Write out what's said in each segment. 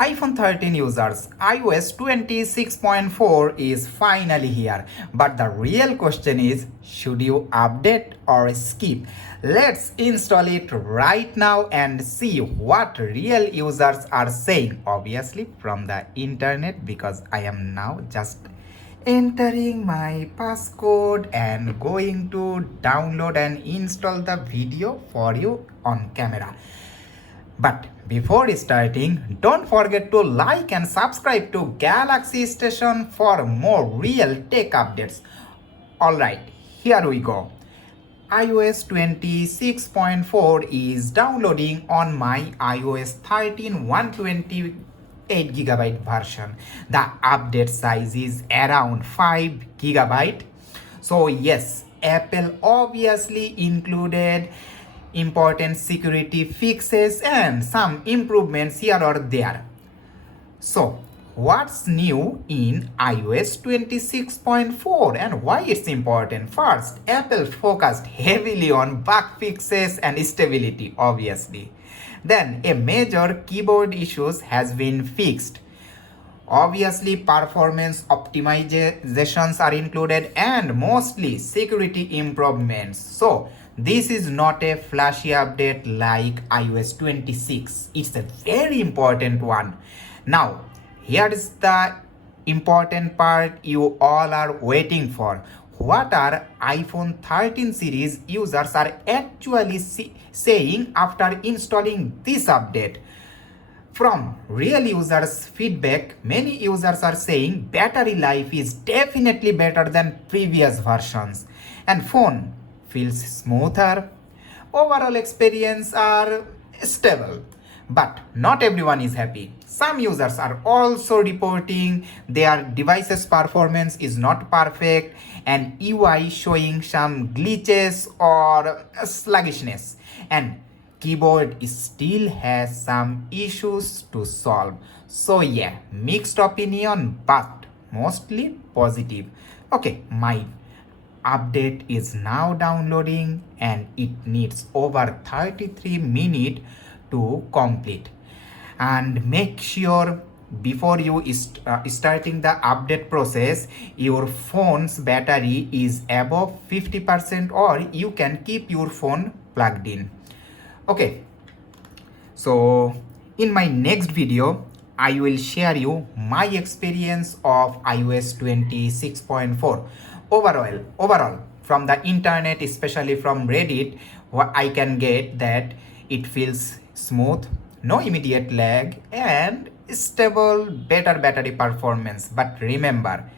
iPhone 13 users, iOS 26.4 is finally here. But the real question is, should you update or skip? Let's install it right now and see what real users are saying. Obviously from the internet, because I am now just entering my passcode and going to download and install the video for you on camera. But before starting, don't forget to like and subscribe to Galaxy Station for more real tech updates. Alright, here we go. iOS 26.4 is downloading on my iOS 13 128GB version. The update size is around 5GB. So yes, Apple obviously included important security fixes and some improvements here or there. So what's new in iOS 26.4 and why it's important? First, Apple focused heavily on bug fixes and stability, obviously. Then a major keyboard issues has been fixed. Obviously, performance optimizations are included and mostly security improvements. So this is not a flashy update like iOS 26. It's a very important one. Now, here is the important part you all are waiting for. What are iPhone 13 series users are actually saying after installing this update? From real users' feedback, many users are saying battery life is definitely better than previous versions and phone feels smoother. Overall experience are stable. But not everyone is happy. Some users are also reporting their device's performance is not perfect and UI showing some glitches or sluggishness. And keyboard still has some issues to solve. So yeah, mixed opinion but mostly positive. Okay, my update is now downloading and it needs over 33 minutes to complete. And make sure before you starting the update process, your phone's battery is above 50% or you can keep your phone plugged in. Okay, so in my next video I will share you my experience of iOS 26.4. Overall from the internet, especially from Reddit, what I can get that it feels smooth, no immediate lag and stable, better battery performance. But remember,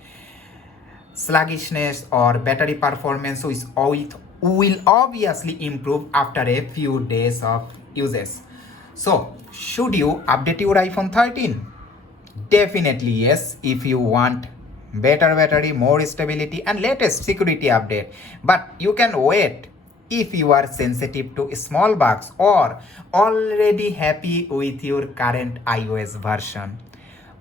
sluggishness or battery performance will obviously improve after a few days of uses. So should you update your iPhone 13? Definitely yes, if you want better battery, more stability and latest security update. But you can wait if you are sensitive to small bugs or already happy with your current iOS version.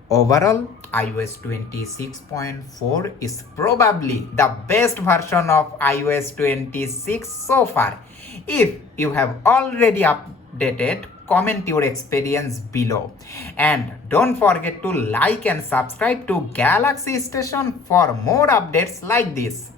Overall, iOS 26.4 is probably the best version of iOS 26 so far. If you have already updated, comment your experience below. And don't forget to like and subscribe to Galaxy Station for more updates like this.